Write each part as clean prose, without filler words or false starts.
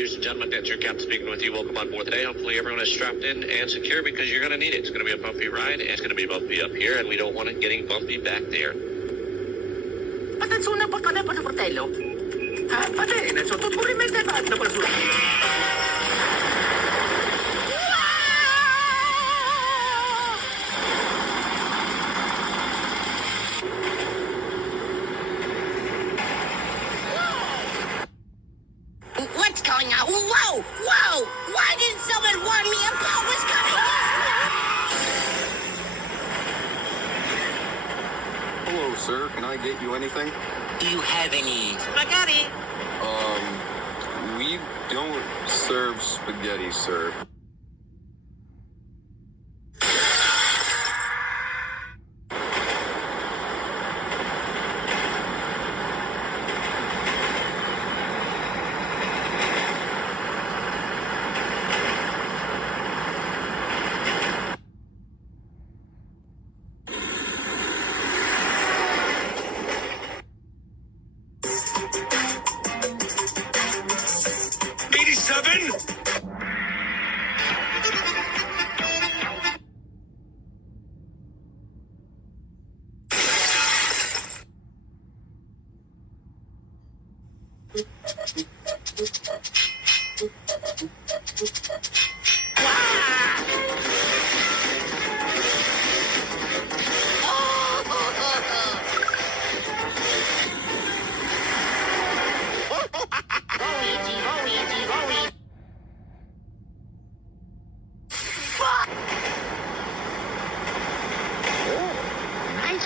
ladies and gentlemen, that's your captain speaking with you. Welcome on board today. Hopefully everyone is strapped in and secure because you're going to need it. It's going to be a bumpy ride, and it's going to be bumpy up here, and we don't want it getting bumpy back there. Attenzione, portale per fratello. Va bene, sotto pure mette basta per su. What's going on? Whoa! Whoa! Why didn't someone warn me a boat was coming? Hello, sir. Can I get you anything? Do you have any spaghetti? We don't serve spaghetti, sir.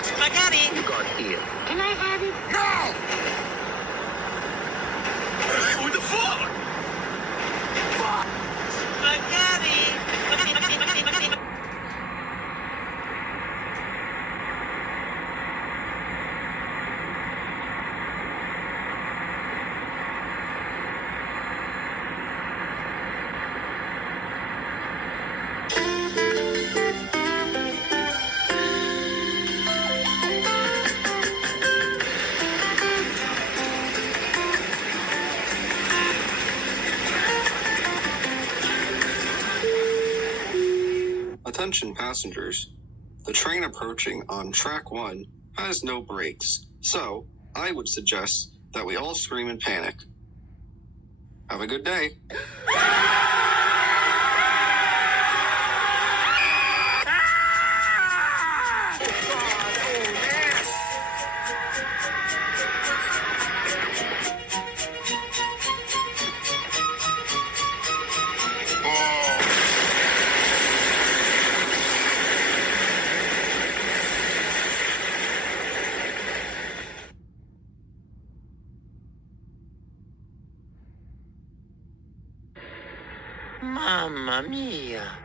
Spaghetti! You got here. Can I have it? No! Hey, what the fuck? Spaghetti! Spaghetti, spaghetti, spaghetti, spaghetti. Attention passengers. The train approaching on track 1 has no brakes, so I would suggest that we all scream in panic. Have a good day. Mamma mia.